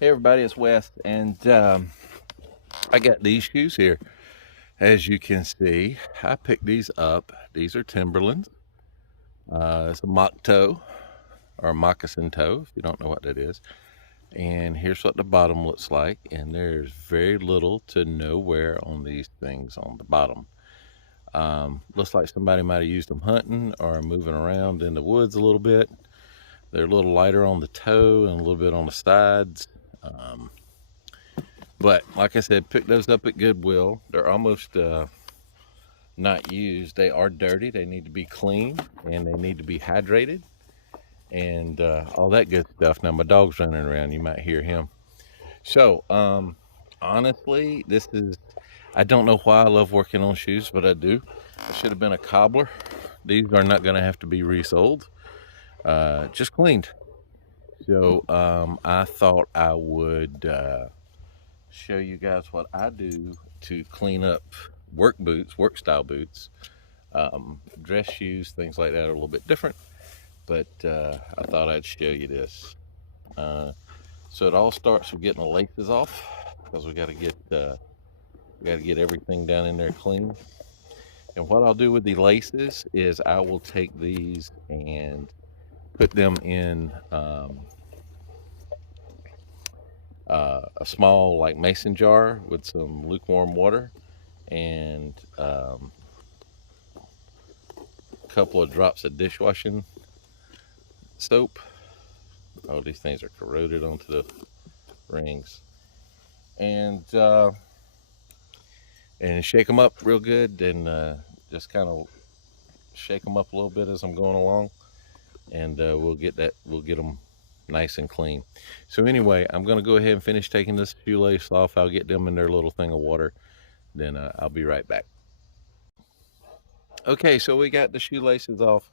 Hey everybody, it's Wes, and I got these shoes here. As you can see, I picked these up. These are Timberlands. It's a moc-toe or a moccasin toe, if you don't know what that is. And here's what the bottom looks like. And there's very little to no wear on these things on the bottom. Looks like somebody might have used them hunting or moving around in the woods a little bit. They're a little lighter on the toe and a little bit on the sides. But like I said, pick those up at Goodwill. They're almost not used. They are dirty. They need to be cleaned and they need to be hydrated and all that good stuff. Now my dog's running around. You might hear him. So honestly, I don't know why I love working on shoes, but I do. I should have been a cobbler. These are not going to have to be resold. Just cleaned. So I thought I would show you guys what I do to clean up work boots, work style boots. Dress shoes, things like that are a little bit different, but I thought I'd show you this. So it all starts with getting the laces off, because we got to get everything down in there clean. And what I'll do with the laces is I will take these and put them in a small like mason jar with some lukewarm water and a couple of drops of dishwashing soap. Oh, these things are corroded onto the rings. And shake them up real good, and just kind of shake them up a little bit as I'm going along, and we'll get them nice and clean. So anyway, I'm going to go ahead and finish taking this shoelace off. I'll get them in their little thing of water, then I'll be right back. Okay, so we got the shoelaces off,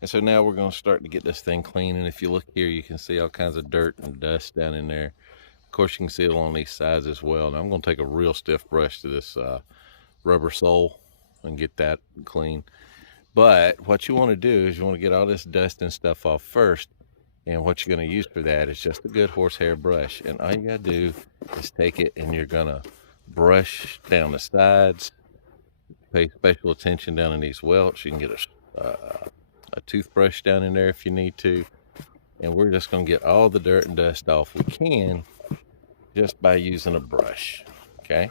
and so now we're going to start to get this thing clean. And if you look here, you can see all kinds of dirt and dust down in there. Of course, you can see it on these sides as well. And I'm going to take a real stiff brush to this rubber sole and get that clean. But what you want to do is you want to get all this dust and stuff off first. And what you're going to use for that is just a good horsehair brush. And all you got to do is take it and you're going to brush down the sides. Pay special attention down in these welts. You can get a toothbrush down in there if you need to. And we're just going to get all the dirt and dust off we can just by using a brush. Okay.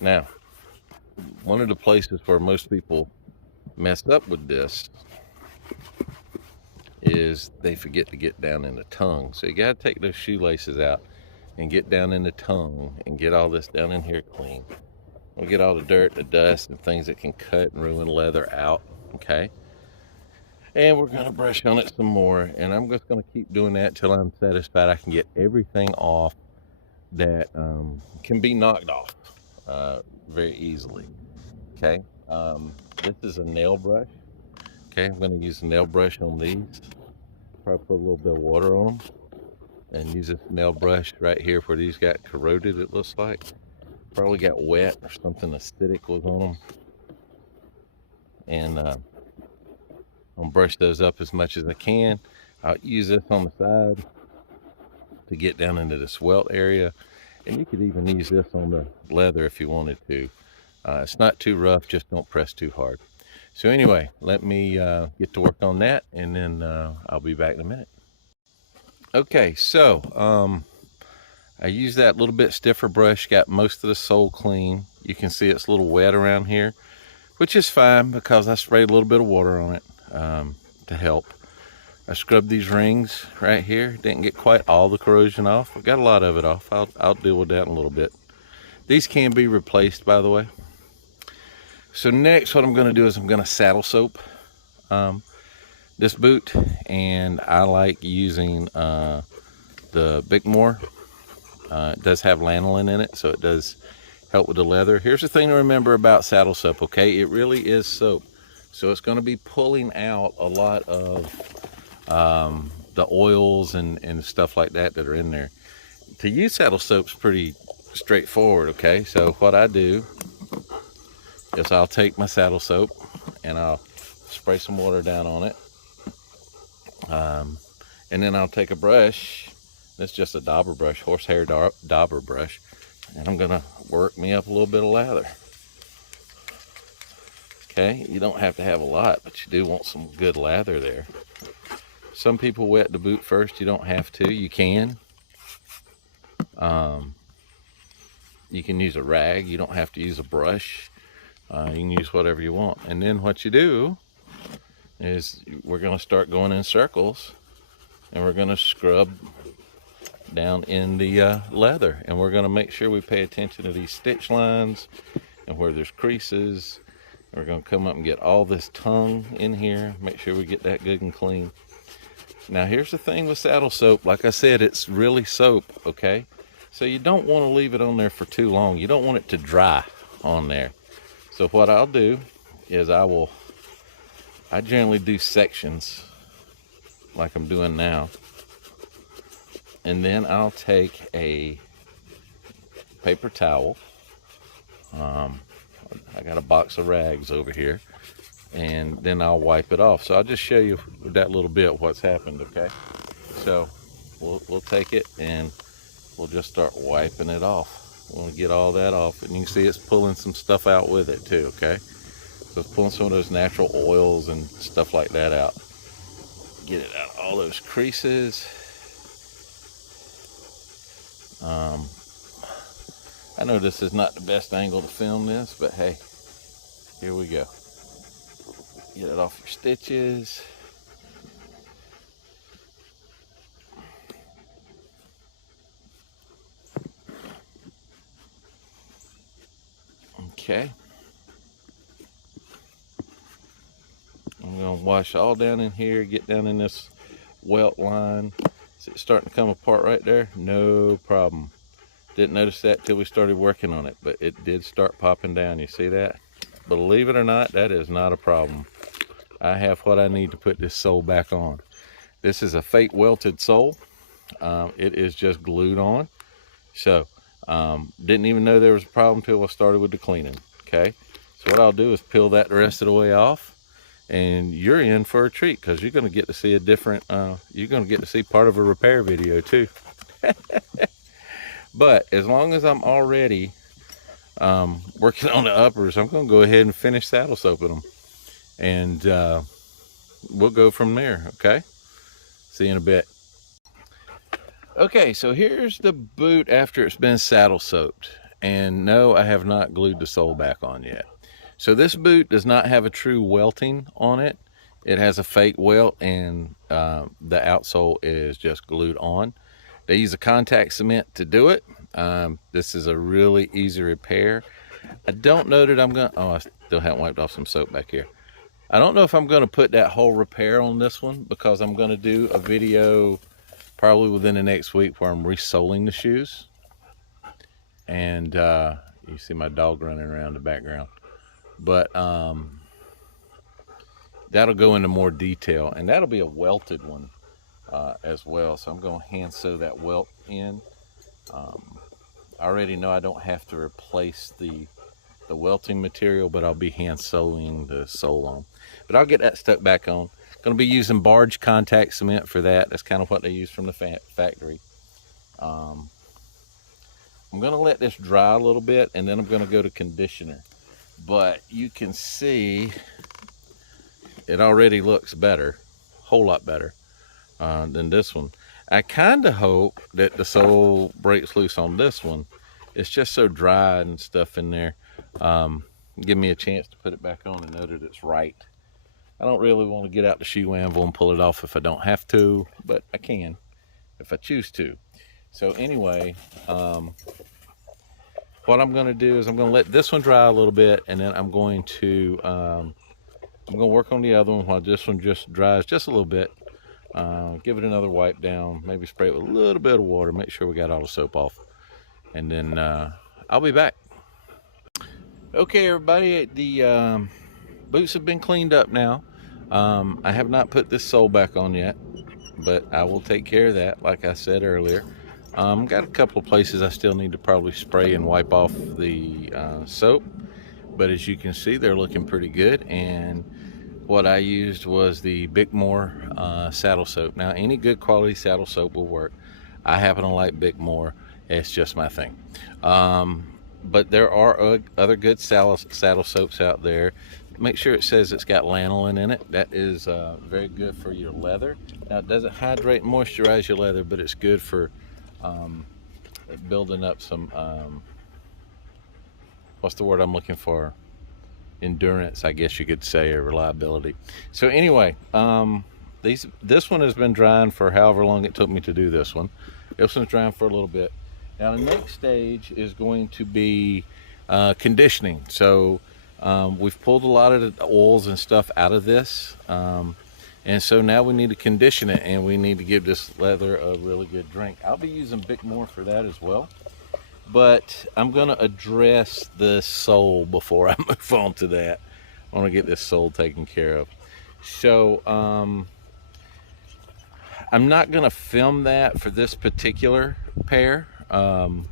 Now, one of the places where most people mess up with this is they forget to get down in the tongue. So you got to take those shoelaces out and get down in the tongue and get all this down in here clean. We'll get all the dirt, the dust, and things that can cut and ruin leather out. Okay. And we're going to brush on it some more, and I'm just going to keep doing that till I'm satisfied I can get everything off that can be knocked off very easily. Okay. This is a nail brush. Okay, I'm going to use a nail brush on these. Probably put a little bit of water on them and use this nail brush right here where these got corroded, it looks like. Probably got wet or something acidic was on them. And I'm going to brush those up as much as I can. I'll use this on the side to get down into this welt area. And you could even use this on the leather if you wanted to. It's not too rough, just don't press too hard. So anyway, let me get to work on that, and then I'll be back in a minute. Okay, so I used that little bit stiffer brush, got most of the sole clean. You can see it's a little wet around here, which is fine because I sprayed a little bit of water on it to help. I scrubbed these rings right here. Didn't get quite all the corrosion off. I got a lot of it off. I'll deal with that in a little bit. These can be replaced, by the way. So next, what I'm going to do is I'm going to saddle soap this boot, and I like using the Buckmore. It does have lanolin in it, so it does help with the leather. Here's the thing to remember about saddle soap, okay? It really is soap, so it's going to be pulling out a lot of the oils and stuff like that are in there. To use saddle soap's pretty straightforward, okay? So what I do is I'll take my saddle soap and I'll spray some water down on it, and then I'll take a brush It's just a dauber brush, horsehair dauber brush. And I'm gonna work me up a little bit of lather. Okay, you don't have to have a lot, but you do want some good lather there. Some people wet the boot first. You don't have to. You can. You can use a rag. You don't have to use a brush. You can use whatever you want. And then what you do is we're going to start going in circles, and we're going to scrub down in the leather, and we're going to make sure we pay attention to these stitch lines and where there's creases. We're going to come up and get all this tongue in here, make sure we get that good and clean. Now here's the thing with saddle soap. Like I said, it's really soap, okay? So you don't want to leave it on there for too long. You don't want it to dry on there. So what I'll do is I generally do sections like I'm doing now. And then I'll take a paper towel. I got a box of rags over here, and then I'll wipe it off. So I'll just show you that little bit what's happened, okay? So we'll take it and we'll just start wiping it off. We want to get all that off, and you can see it's pulling some stuff out with it too, okay? So it's pulling some of those natural oils and stuff like that out. Get it out, all those creases. I know this is not the best angle to film this, but hey, here we go. Get it off your stitches. Okay. I'm going to wash all down in here, get down in this welt line. See it starting to come apart right there? No problem. Didn't notice that till we started working on it, but it did start popping down. You see that? Believe it or not, that is not a problem. I have what I need to put this sole back on. This is a fake welted sole. It is just glued on. So, didn't even know there was a problem till I started with the cleaning. Okay, so what I'll do is peel that the rest of the way off, and you're in for a treat because you're going to get to see a different, you're going to get to see part of a repair video too. But as long as I'm already working on the uppers, I'm going to go ahead and finish saddle soaping them, and we'll go from there. Okay, see you in a bit. Okay, so here's the boot after it's been saddle soaped, and no, I have not glued the sole back on yet. So this boot does not have a true welting on it. It has a fake welt, and the outsole is just glued on. They use a contact cement to do it. This is a really easy repair. I don't know that I'm gonna, oh, I still haven't wiped off some soap back here. I don't know if I'm gonna put that whole repair on this one, because I'm gonna do a video probably within the next week where I'm resoling the shoes. And you see my dog running around in the background. But that'll go into more detail, and that'll be a welted one as well. So I'm going to hand sew that welt in. I already know I don't have to replace the welting material, but I'll be hand sewing the sole on. But I'll get that stuck back on. Going to be using barge contact cement for that. That's kind of what they use from the factory. I'm going to let this dry a little bit, and then I'm going to go to conditioner. But you can see it already looks better, a whole lot better than this one. I kind of hope that the sole breaks loose on this one. It's just so dry and stuff in there. Give me a chance to put it back on and know that it's right. I don't really want to get out the shoe anvil and pull it off if I don't have to, but I can if I choose to. So anyway, what I'm going to do is I'm going to let this one dry a little bit, and then I'm going to work on the other one while this one just dries just a little bit. Give it another wipe down, maybe spray it with a little bit of water, make sure we got all the soap off, and then I'll be back. Okay, everybody, the boots have been cleaned up now. I have not put this sole back on yet, but I will take care of that, like I said earlier. Got a couple of places I still need to probably spray and wipe off the soap, but as you can see, they're looking pretty good. And what I used was the Buckmore saddle soap. Now, any good quality saddle soap will work. I happen to like Buckmore. It's just my thing. But there are other good saddle soaps out there. Make sure it says it's got lanolin in it. That is very good for your leather. Now, it doesn't hydrate and moisturize your leather, but it's good for building up some, what's the word I'm looking for? Endurance, I guess you could say, or reliability. So anyway, this one has been drying for however long it took me to do this one. This one's drying for a little bit. Now the next stage is going to be conditioning. So we've pulled a lot of the oils and stuff out of this, and so now we need to condition it, and we need to give this leather a really good drink. I'll be using Buckmore for that as well, but I'm going to address the sole before I move on to that. I want to get this sole taken care of. So I'm not going to film that for this particular pair, because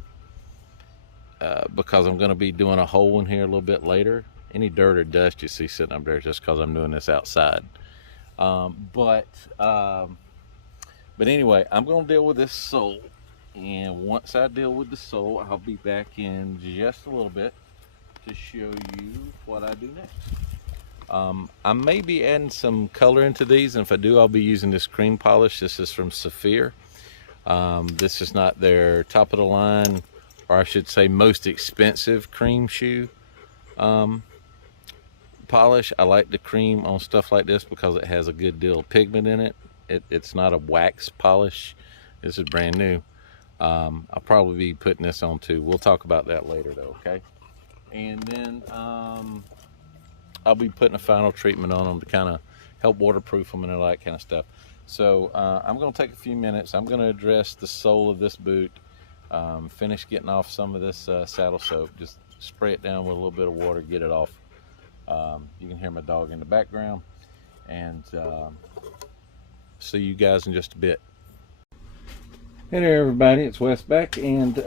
I'm going to be doing a whole one here a little bit later. Any dirt or dust you see sitting up there is just because I'm doing this outside. But anyway, I'm going to deal with this sole, and once I deal with the sole, I'll be back in just a little bit to show you what I do next. I may be adding some color into these, and if I do, I'll be using this cream polish. This is from Saphir. This is not their top of the line, or I should say most expensive cream shoe polish. I like the cream on stuff like this because it has a good deal of pigment in it. It's not a wax polish. This is brand new. I'll probably be putting this on too. We'll talk about that later though, okay? And then I'll be putting a final treatment on them to kind of help waterproof them and all that kind of stuff. So I'm going to take a few minutes. I'm going to address the sole of this boot, finish getting off some of this saddle soap. Just spray it down with a little bit of water, get it off. You can hear my dog in the background, and see you guys in just a bit. Hey there everybody, it's Wes back, and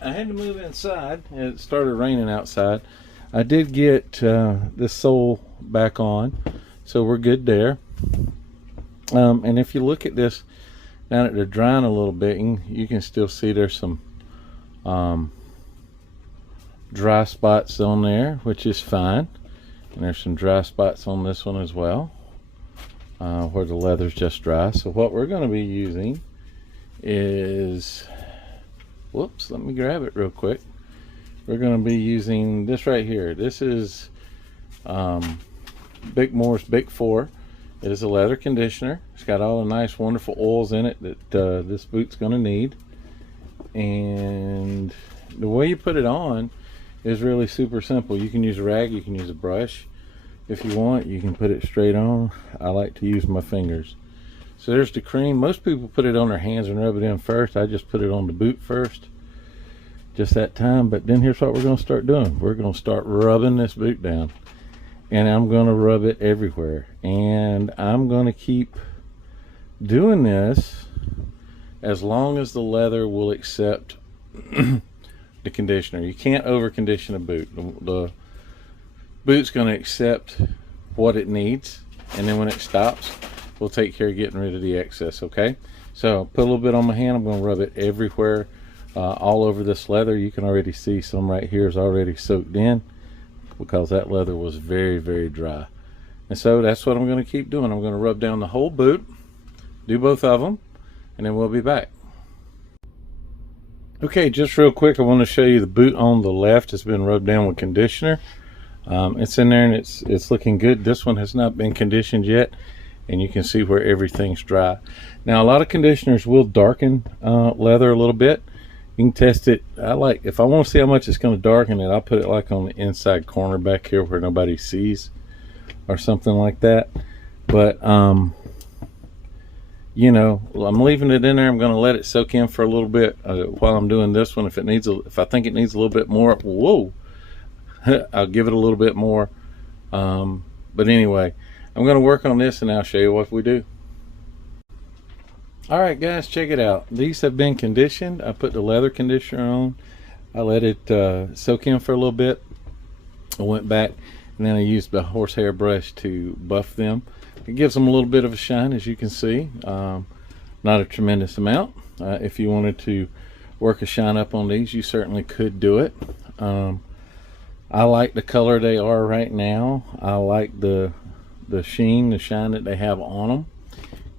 I had to move inside. It started raining outside. I did get this sole back on, so we're good there. And if you look at this, now that they're drying a little bit, you can still see there's some dry spots on there, which is fine. And there's some dry spots on this one as well, where the leather's just dry. So what we're going to be using is, whoops, let me grab it real quick. We're going to be using this right here. This is Buckmore's Big 4. It is a leather conditioner. It's got all the nice wonderful oils in it that this boot's going to need. And the way you put it on is really super simple. You can use a rag, you can use a brush. If you want, you can put it straight on. I like to use my fingers. So there's the cream. Most people put it on their hands and rub it in first. I just put it on the boot first, just that time. But then here's what we're going to start doing. We're going to start rubbing this boot down, and I'm going to rub it everywhere, and I'm going to keep doing this as long as the leather will accept the conditioner. You can't over condition a boot. The boot's going to accept what it needs, and then when it stops, we'll take care of getting rid of the excess. Okay, so put a little bit on my hand. I'm going to rub it everywhere, all over this leather. You can already see some right here is already soaked in because that leather was very, very dry. And so that's what I'm going to keep doing. I'm going to rub down the whole boot, do both of them, and then we'll be back. Okay, just real quick, I want to show you the boot on the left has been rubbed down with conditioner. It's in there and it's looking good. This one has not been conditioned yet, and you can see where everything's dry. Now, a lot of conditioners will darken leather a little bit. You can test it. If I want to see how much it's going to darken it, I'll put it like on the inside corner back here where nobody sees, or something like that. But you know, I'm leaving it in there. I'm going to let it soak in for a little bit while I'm doing this one. If I think it needs a little bit more, whoa, I'll give it a little bit more. But anyway, I'm going to work on this, and I'll show you what we do. All right, guys, check it out. These have been conditioned. I put the leather conditioner on. I let it soak in for a little bit. I went back, and then I used the horsehair brush to buff them. It gives them a little bit of a shine, as you can see. not a tremendous amount. If you wanted to work a shine up on these, you certainly could do it. I like the color they are right now. I like the sheen, the shine that they have on them,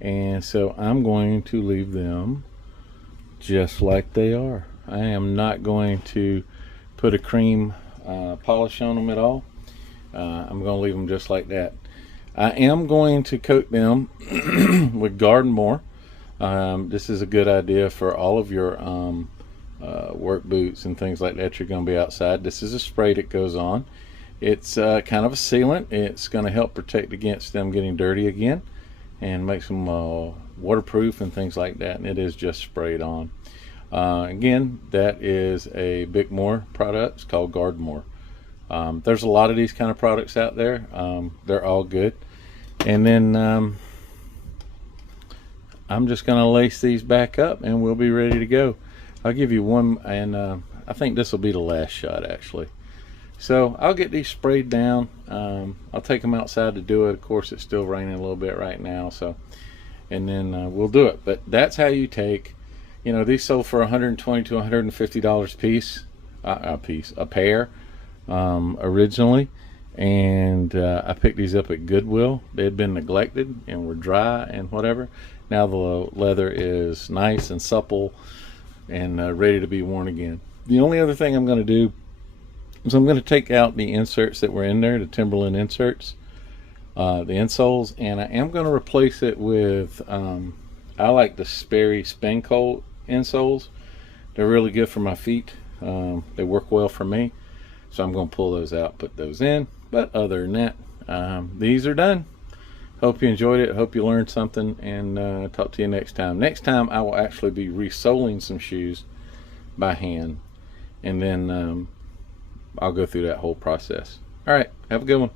and so I'm going to leave them just like they are. I am not going to put a cream polish on them at all. I'm going to leave them just like that. I am going to coat them with Goodwill. This is a good idea for all of your work boots and things like that. You're going to be outside. This is a spray that goes on. It's kind of a sealant. It's going to help protect against them getting dirty again and makes them waterproof and things like that. And it is just sprayed on. Again, that is a Buckmore product. It's called Goodwill. There's a lot of these kind of products out there. They're all good. And then I'm just going to lace these back up and we'll be ready to go. I'll give you one, and I think this will be the last shot actually. So I'll get these sprayed down. I'll take them outside to do it. Of course, it's still raining a little bit right now, so, and then we'll do it. But that's how you take, you know, these sold for $120 to $150 a pair originally, and I picked these up at Goodwill. They had been neglected and were dry and whatever. Now the leather is nice and supple and ready to be worn again. The only other thing I'm going to do is I'm going to take out the inserts that were in there, the Timberland inserts, the insoles, and I am going to replace it with I like the Sperry Spin Coat insoles. They're really good for my feet. They work well for me, so I'm going to pull those out, put those in. But other than that, these are done. Hope you enjoyed it. Hope you learned something, and talk to you next time. Next time I will actually be resoling some shoes by hand, and then I'll go through that whole process. All right, have a good one.